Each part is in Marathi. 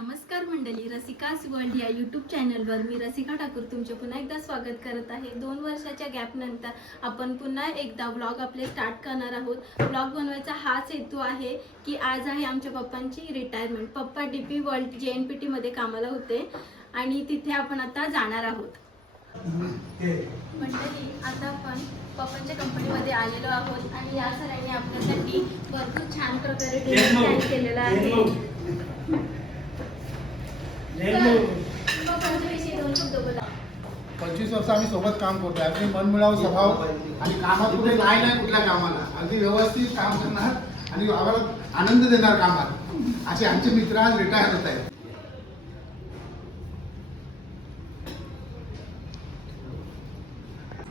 नमस्कार मंडळी, रसिकास वर्ल्ड या यूट्यूब चॅनलवर मी रसिका ठाकूर तुमचे पुन्हा एकदा स्वागत करत आहे। 2 वर्षाच्या गॅप नंतर आपण पुन्हा एकदा व्लॉग आपले स्टार्ट करणार आहोत। व्लॉग बनवायचा हाच हेतू आहे की आज आहे आमच्या पप्पांची रिटायरमेंट। पप्पा डीपी वर्ल्ड JNPT मध्ये कामाला होते आणि तिथे आपण आता जाणार आहोत। मंडळी, आता आपण पप्पांच्या कंपनीमध्ये आलेलो आहोत आणि या सरांनी आपल्यासाठी भरपूर छान प्रकारे डिझाईन केलेला आहे। 25 वर्ष आम्ही सोबत काम करतो। अगदी मनमिळावू स्वभाव आणि कामात कुठे नाही कुठल्या कामाला अगदी व्यवस्थित काम करणार आणि आम्हाला आनंद देणार कामात असे आमचे मित्र आज रिटायर होत आहेत।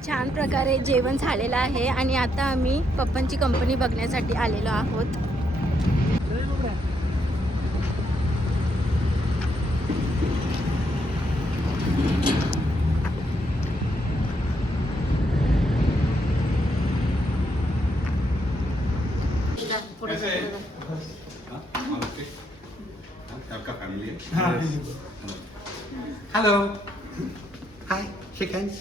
छान प्रकारे जेवण झालेलं आहे आणि आता आम्ही पप्पांची कंपनी बघण्यासाठी आलेलो आहोत। आपका फैमिली है? हेलो, हाय, शेक हैंड्स।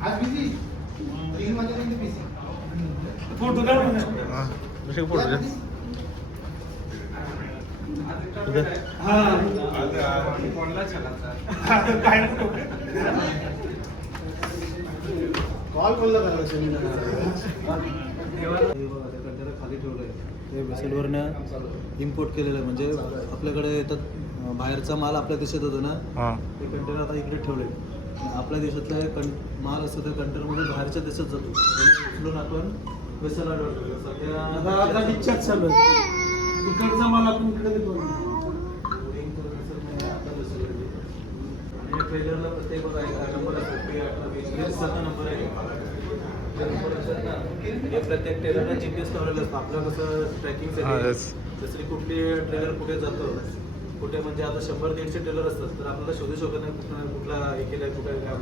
आज बिझी 3 वाजेपर्यंत बिझी फोटो काढ ना। मुझे फोटो दे। कॉल बोलला का खाली ठेवलंय ते वेसलवरनं इम्पोर्ट केलेलं आहे, म्हणजे आपल्याकडे येतात बाहेरचा माल आपल्या देशात होतो ना, ते कंटेनर आता इकडे ठेवले। आपल्या देशातला माल असतो त्या कंटेनरमध्ये बाहेरच्या देशात जातो, उचलून आपण वेसलला ठेवतो। सध्या इच्छाच चालू आहे, इकडचा माल आपण इकडे देतो। ट्रेलरला प्रत्येक नंबर असतो, नंबर आहे। हे प्रत्येक ट्रेलरला GPS लावलेलं असतं। आपलं कसं ट्रॅकिंगसाठी जसं कुठली ट्रेलर कुठे जातं, कुठे म्हणजे आता 100-150 ट्रेलर असतात, तर आपल्याला शोधू शकत नाही कुठला हे केलं कुठे काय,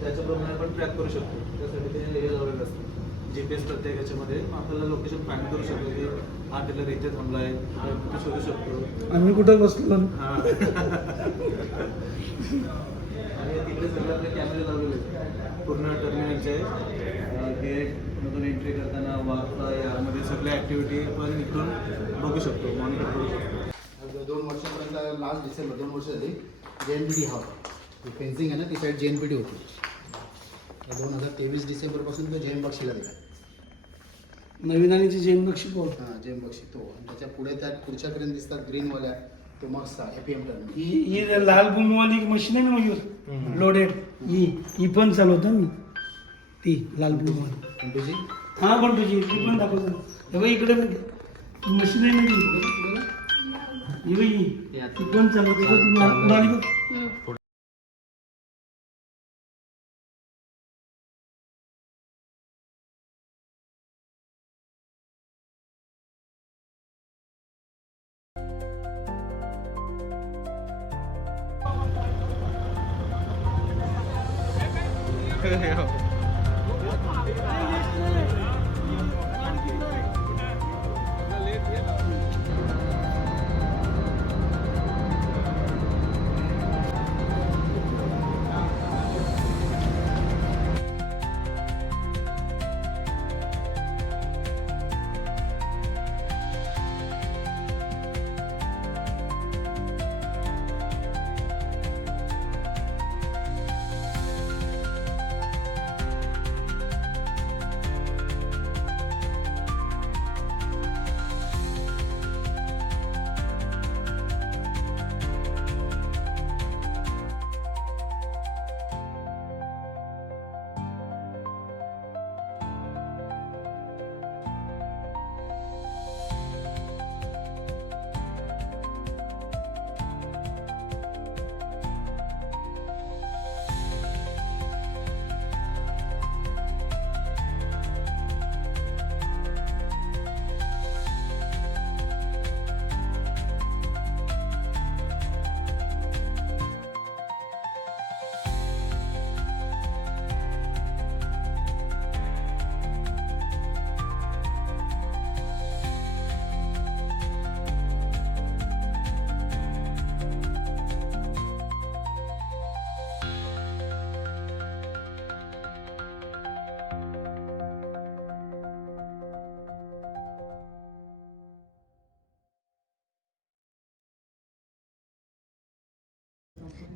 त्याच्याप्रमाणे आपण ट्रॅक करू शकतो। त्यासाठी ते हे लावलेलं असतं GPS प्रत्येक याच्यामध्ये। आपल्याला लोकेशन फाइंड करू शकतो की हा ट्रेलर इथे थांबला आहे, कुठे शोधू शकतो आम्ही कुठं बसलो। हां आणि तिकडे सगळे आपले कॅमेरे लावलेले आहेत पूर्ण टर्मिनलचे। गेटमधून एंट्री करताना वाहता यामध्ये सगळ्या ॲक्टिव्हिटी आपण इकडून बघू शकतो, मॉनिटर करू शकतो। 2 वर्षापर्यंत लास्ट डिसेंबर 2 वर्ष झाली JNPT हा फेन्सिंग आहे ना, ती साईड JNPT होती। 2023 डिसेंबरपासून तो JM बक्षीला दिला नवीन आणि जी जेम बक्षी बोल JM बक्षी तो, आणि त्याच्या पुढे त्या पुढच्या क्रेन दिसतात ग्रीनवाल्या, तो मस्त APM टर्मिनल। ही लाल बुमवाली मशीन आहे ना मयूर लोडेड, ही पण चालवतो मी, ती लाल बुमवाली। तुझी हा पण तुझी ती पण दाखवतो। हे बघ इकडे मशीन आहे ना ती, ही बघ ती पण चालवतो। तुम्ही आली बघ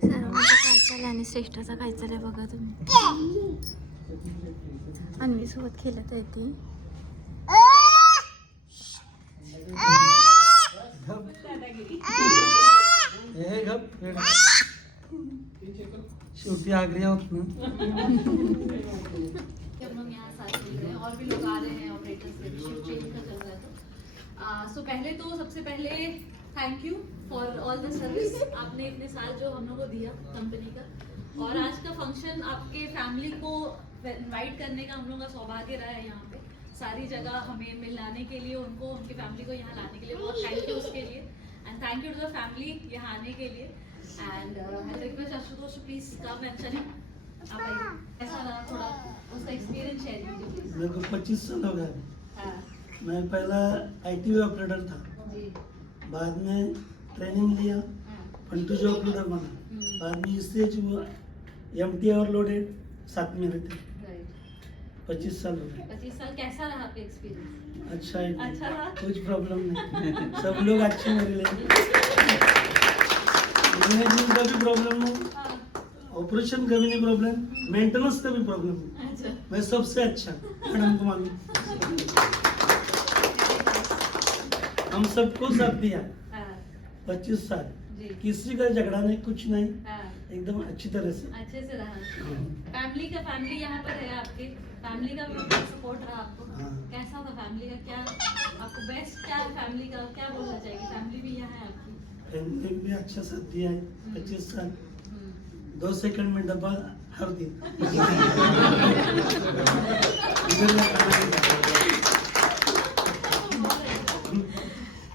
सर्वांचं काय चाललंय आणि श्रेष्ठाचा काय चाललंय बघा तुम्ही. अन्वी सोबत खेळत आहे ती. हे गप शेवटी आग्रे आहोत ना. हम लोग यहाँ साथ मिल रहे हैं और भी लोग आ रहे हैं ऑपरेटर्स के शिफ्ट चेंज का चल रहा है तो सो पहले तो सबसे पहले thank you for all the service आपने इतने साल जो हम लोग को दिया कंपनी का और आज का फंक्शन आपके फैमिली को इनवाइट करने का हम लोग का सौभाग्य रहा है यहाँ पे सारी जगह हमें मिलाने के लिए उनको उनकी फैमिली को यहाँ लाने के लिए बहुत थैंक यू उसके लिए and thank you to the family यहाँ आने के लिए and I request Ashutosh to please come and चलिए आप आइए ऐसा रहा थोड़ा उसका एक्सपीरियंस शेयर कीजिए प्लीज मेरे को 25 साल हो गए. हाँ मैं पहला ITV ऑपरेटर था. जी बाद में ट्रेनिंग लिया, हाँ पंटू जो ऑपरेटर बना. बाद में स्टेज हुआ, MT ओवरलोडेड, साथ में रहते. राइट 25 साल हो गए. 25 साल कैसा रहा आपका एक्सपीरियंस अच्छा है. अच्छा रहा कुछ प्रॉब्लम नहीं. सब लोग अच्छे मेरे लिए. मैनेजमेंट का भी प्रॉब्लम नहीं, हाँ ऑपरेशन का भी नहीं प्रॉब्लम, मेंटेनेंस का भी प्रॉब्लम नहीं. अच्छा मैं सबसे अच्छा मैडम को मालूम. हम सबको साथ दिया हाँ 25 साल. जी किसी का झगड़ा नहीं, कुछ नहीं, हाँ एकदम अच्छी तरह से. अच्छे से रहा फैमिली यहाँ पर है आपके फैमिली का भी सपोर्ट रहा आपको हाँ. कैसा था फैमिली का क्या आपको बेस्ट क्या फैमिली का क्या बोलना चाहिए फैमिली भी यहाँ है आपकी फैमिली भी अच्छा साथ दिया है. 25 साल हम्म. 2 सेकंड में डब्बा हर दिन. इधर ना खाना नहीं.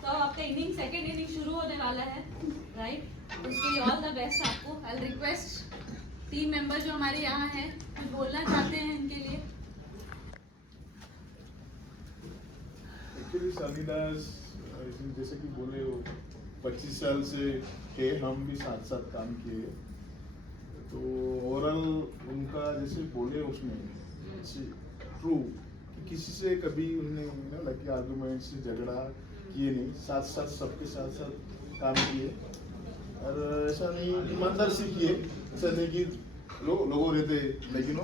तो अब आपका इनिंग सेकंड इनिंग शुरू होने वाला है राइट उसके लिए ऑल द बेस्ट आपको आई रिक्वेस्ट टीम मेंबर जो हमारे यहाँ हैं कुछ बोलना चाहते हैं इनके लिए एक्चुअली सनीदास जैसे कि बोले वो 25 साल से थे हम भी साथ साथ काम किए तो ओवरऑल उनका जैसे बोले उसमें ट्रू किसी से कभी उन्होंने लकी आर्गुमेंट से झगड़ा किए नहीं साथ साथ सबके साथ साथ काम किए और ऐसा नहीं ईमानदार से किए ऐसा नहीं कि लोगों रहते लेकिन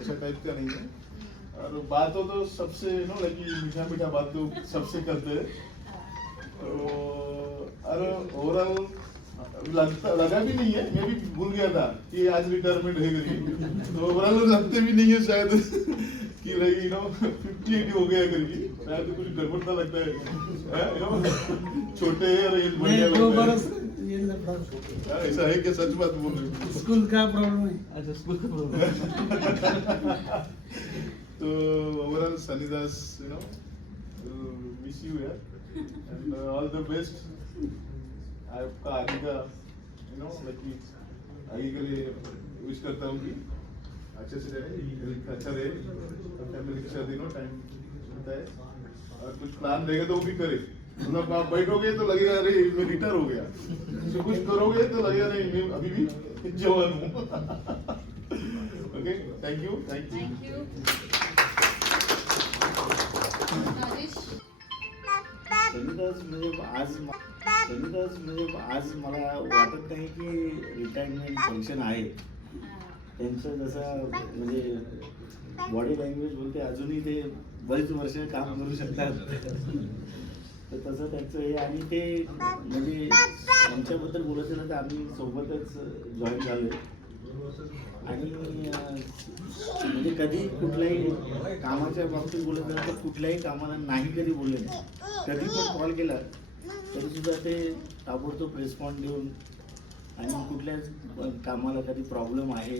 ऐसा टाइप का नहीं है और बातों तो सबसे लगी मीठा मीठा बात तो सबसे करते हैं तो और ओवरऑल लगा भी नहीं है मैं भी भूल गया था कि आज रिटायरमेंट है करके तो ओवरऑल लगते भी नहीं है शायद कि लगी 50-80 हो गया करके शायद कुछ गड़बड़ सा लगता है छोटे है और एज बढ़िया नहीं, 2 लगता बरस है ये नहीं प्रॉब्लम. ऐसा है क्या सच बात बोल रहे हो स्कूल का प्रॉब्लम है. अच्छा स्कूल का प्रॉब्लम तो ओवरऑल सनीदास विश यू यार एंड ऑल द बेस्ट आपका आगे का आगे के लिए विश करता हूँ कि अच्छे से रहे हेल्थ अच्छा रहे फैमिली के साथ टाइम मिलता है और कुछ प्लान देगा तो वो भी करे मतलब आप बैठोगे तो लगेगा अरे मैं रिटायर हो गया तो कुछ करोगे तो लगेगा नहीं मैं अभी भी जवान हूँ okay thank you thank you Rajesh Sanidas म्हणजे आज मला वाटत नाही की रिटायरमेंट फंक्शन आहे त्यांचं जसं म्हणजे बॉडी लँग्वेज बोलते अजूनही ते बरीच वर्ष काम करू शकतात तर तसं त्यांचं हे आणि ते म्हणजे आमच्याबद्दल बोलत ना तर आम्ही सोबतच जॉईन झालो आणि म्हणजे कधी कुठल्याही कामाच्या बाबतीत बोलत नाही तर कुठल्याही कामाला नाही कधी बोलले नाही कधी पण कॉल केला तरी सुद्धा ते ताबडतोब रिस्पॉन्ड देऊन आणि कुठल्याच कामाला कधी प्रॉब्लेम आहे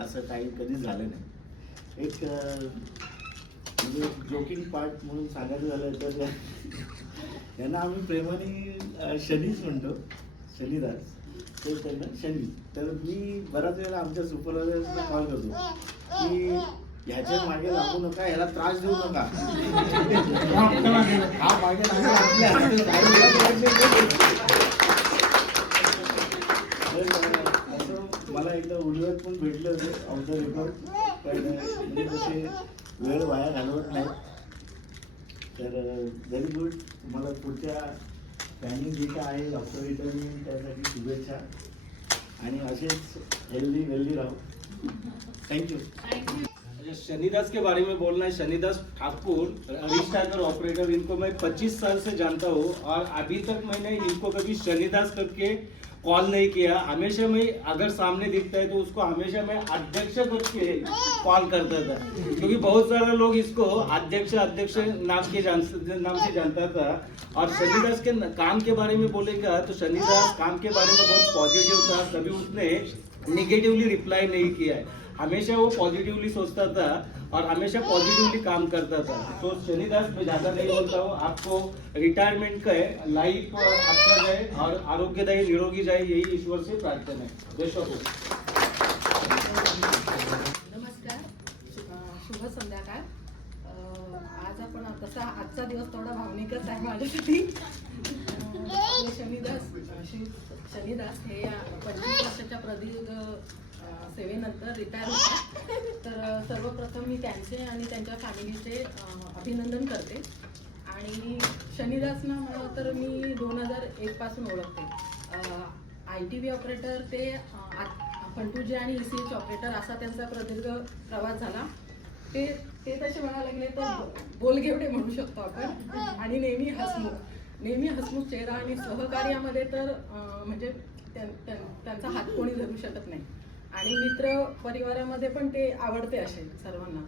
असं काही कधीच झालं नाही एक म्हणजे जोकिंग पार्ट म्हणून सांगायचं झालं तर त्यांना आम्ही प्रेमाने शनीच म्हणतो शनीदास ते त्यांना शनी तर मी बऱ्याच वेळेला आमच्या सुपरवायझरला कॉल करतो की ह्याच्या मागे लागू नका ह्याला त्रास देऊ नका हा मागे असं मला एकदा उलवत पण भेटलं होतं ऑफ द रेकॉर्ड पण म्हणजे तसे वेळ वाया घालवत नाही तर व्हेरी गुड तुम्हाला पुढच्या प्लॅनिंग जे काय आहे डॉक्टर रिटर्निंग त्यासाठी शुभेच्छा आणि असेच हेल्दी वेल्दी राहू. थँक्यू. शनिदास के बारे में बोलना है. शनिदास ठाकुर रिस्टार्टर ऑपरेटर, इनको मैं 25 साल से जानता हूँ और अभी तक मैंने इनको कभी शनिदास करके कॉल नहीं किया. हमेशा मैं अगर सामने दिखता है तो उसको हमेशा मैं अध्यक्ष करके कॉल करता था, क्योंकि बहुत सारे लोग इसको अध्यक्ष अध्यक्ष नाम से जानता था. और शनिदास के काम के बारे में बोलेगा तो शनिदास काम के बारे में बहुत पॉजिटिव था. कभी उसने निगेटिवली रिप्लाई नहीं किया है. हमेशा वो पॉजिटिवली सोचता था और हमेशा पॉजिटिवली काम करता था. तो शनिदास मैं ज़्यादा नहीं बोलता हूँ. आपको रिटायरमेंट का है, लाइफ अच्छा जाए और आरोग्यदायी निरोगी जाए, यही ईश्वर से प्रार्थना है. जय. नमस्कार, शुभ संध्याकाळ. आज आपण तसा आजचा दिवस थोडा भावनिकच आहे माझ्यासाठी. शनिदास हे 25 वर्षाच्या प्रदीर्घ सेवेनंतर रिटायर होतात. तर सर्वप्रथम मी त्यांचे आणि त्यांच्या फॅमिलीचे अभिनंदन करते. आणि शनिदासना म्हणा तर मी 2001 पासून ओळखते. ITV ऑपरेटर ते पंटूजी आणि ECH ऑपरेटर असा त्यांचा प्रदीर्घ प्रवास झाला. ते तसे म्हणायला लागले तर बोलगेवढे म्हणू शकतो आपण. आणि नेहमी हसमुख चेहरा आणि सहकार्यामध्ये तर म्हणजे त्यांचा हात कोणी धरू शकत नाही. आणि मित्र परिवारामध्ये पण ते आवडते असे सर्वांना.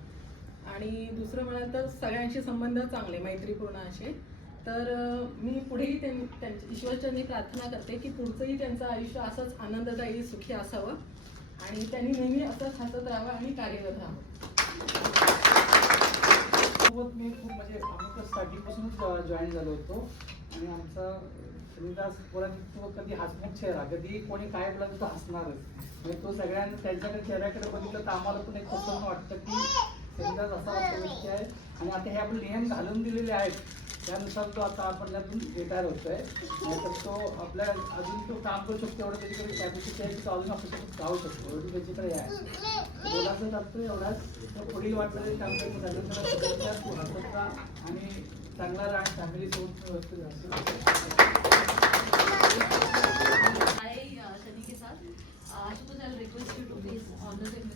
आणि दुसरं म्हणाल तर सगळ्यांशी संबंध चांगले मैत्रीपूर्ण असे. तर मी पुढेही त्यांची ईश्वरचरणी प्रार्थना करते की पुढचंही त्यांचं आयुष्य असंच आनंददायी सुखी असावं आणि त्यांनी नेहमी असंच हसत राहावं आणि कार्यरत राहावं. सोबत मी खूप म्हणजे आम्ही तर स्टार्टिंगपासूनच जॉईन झालो होतो. आणि आमचा शनिदास पोरांसोबत कधी हसमुख चेहरा, कधी कोणी काय बोला तो हसणारच. म्हणजे तो सगळ्यांना त्यांच्याकडे चेहऱ्याकडे बघितलं तर आम्हाला पण एक प्रसन्न वाटतं की शनिदास असा व्यक्ती आहे. आणि आता हे आपण नियम घालून दिलेले आहेत त्यानुसार तो आता आपल्यातून रिटायर होतोय. तर तो आपल्या अजून तो काम करू शकतो, एवढं त्याच्याकडे कॅपॅसिटी आहे की तो अजून आपल्यासोबत राहू शकतो, एवढी त्याच्याकडे आहे. बोलायचं लागतो एवढाच. तर पुढील वाटणारे काम करून झालं आणि चांगला राहा, फॅमिली सोबत व्यवस्थित राहतो. शनि के साथ Ashutosh, I request you to please on the second.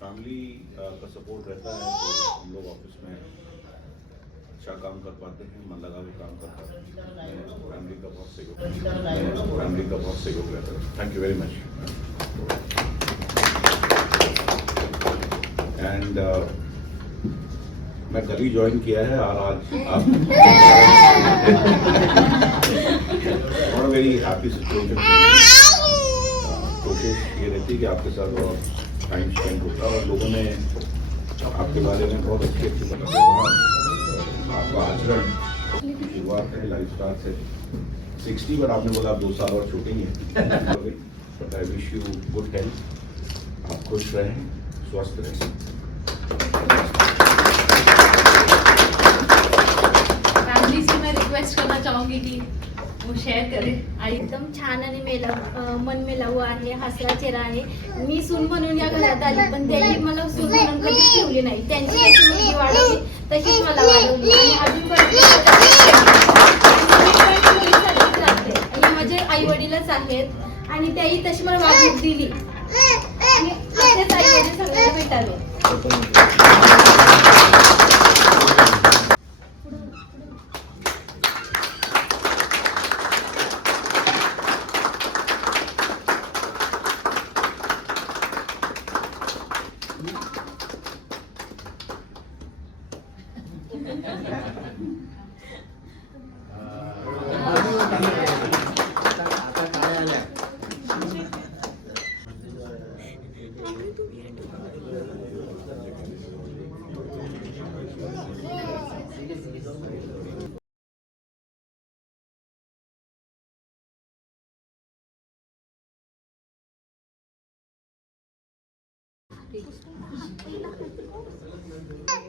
Family का सपोर्ट रहता है तो हम लोग ऑफिस में अच्छा काम कर पाते हैं, मन लगा के काम कर पाते हैं. फैमिली का बहुत सहयोग रहता है. Thank you very much. End मैं कल ही ज्वाइन किया है और आज आप और वेरी हैप्पी सिचुएशन. कोशिश ये रहती है कि आपके साथ और टाइम स्पेंड होता है और लोगों ने आपके बारे में बहुत अच्छी बताया. आपका आचरण शुरुआत है लाइफ स्टाइल से 60, बट आपने बोला आप 2 साल और छोटे ही हैं. But I wish you good health. आप खुश रहें, स्वस्थ रहें. फैमिली से मैं रिक्वेस्ट करना चाहूँगी कि वो शेयर करें. एकदम छान आणि मन मिळावू आहे, हसरा चेहरा आहे. मी सून म्हणून या घरात आली पण त्यांनी मला सून म्हणून कधीच ठेवली नाही. त्यांची जशी मुलगी वाढवली तशीच मला वाढवली आणि अजून आणि माझे आई वडीलच आहेत आणि त्याही तशी मला वागणूक दिली आणि असेच आई वडील सगळ्यांना भेटावे.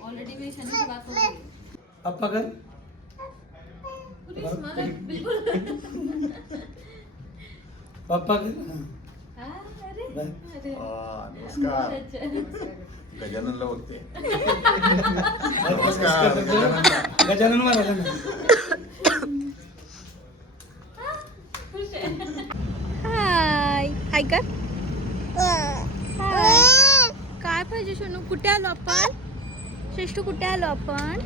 ऑलरेडी मेरी शनि से बात हो गई। पापा कर पूरी स्माइल बिल्कुल। पापा कर हाँ, अरे अरे नमस्कार अच्छा। गजाननला बघते नमस्कार गजानन महाराज खुश है। हाय हाय कर हाय. काय पाहिजे सोनू? कुठे आलो आपण? श्रेष्ठ कुठे आलो आपण?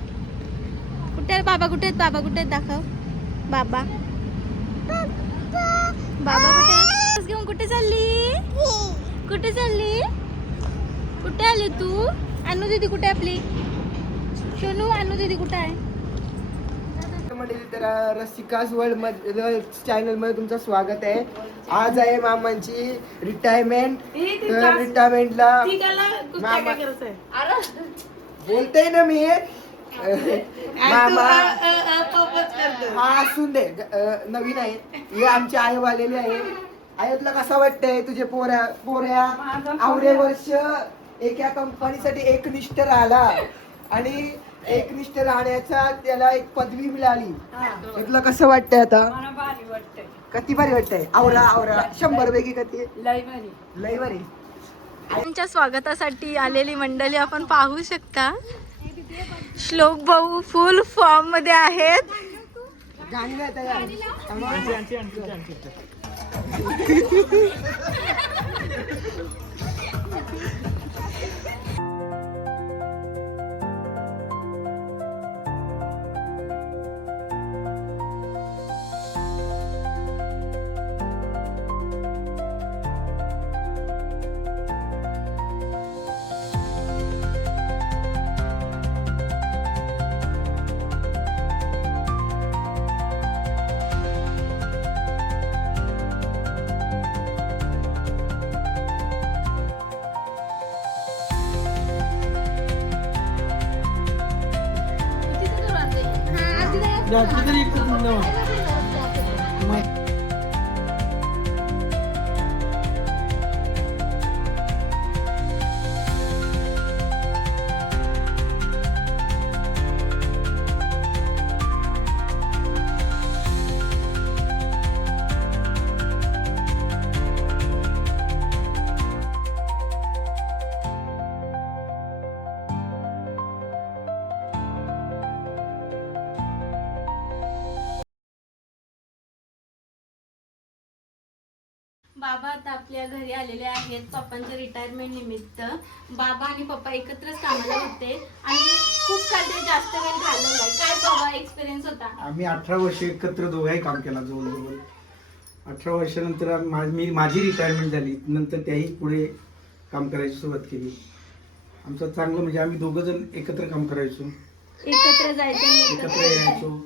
कुठे बाबा कुठे आहेत? बाबा कुठे आहेत? दाखव बाबा. बाबा कुठे आहेत? बस घेऊन कुठे चालली? कुठे चालली? कुठे आली तू? अनु दीदी कुठे आहे आपली? सोनू अनु दीदी कुठे आहे? तर रसिकास वर्ल्ड चॅनल मध्ये तुमचं स्वागत आहे. आज आहे मामांची रिटायरमेंट. तर रिटायरमेंटला मामा बोलते ना मी. मामा हा असून दे. नवीन आहे हे आमचे आई आलेले आहे. आई तुला कसं वाटतंय तुझे पोऱ्या आवडे वर्ष एका कंपनीसाठी एकनिष्ठ राहिला आणि एकनिष्ठ राहण्याचा त्याला एक पदवी मिळाली. तुला कसं वाटतंय आता? किती भारी वाटतंय? आवरा 100 पैकी किती? लय भारी. त्यांच्या स्वागतासाठी आलेली मंडळी आपण पाहू शकता. श्लोक भाऊ फुल फॉर्म मध्ये आहेत. गाणी नाही तयार. बाबा आता आपल्या घरी आलेले आहेत पप्पांच्या रिटायरमेंट निमित्त. बाबा आणि पप्पा एकत्रच कामाला होते आणि खूप काहीतरी जास्त वेळ घालवलाय. काय बाबा एक्सपिरियन्स होता? आम्ही 18 वर्ष एकत्र दोघाही काम केला जवळजवळ. 18 वर्षानंतर माझी रिटायरमेंट झाली. नंतर त्याही पुढे काम करायची सुरुवात केली. आमचं चांगलं म्हणजे आम्ही दोघं जण एकत्र काम करायचो, एकत्र जायचं आणि एकत्र यायचो.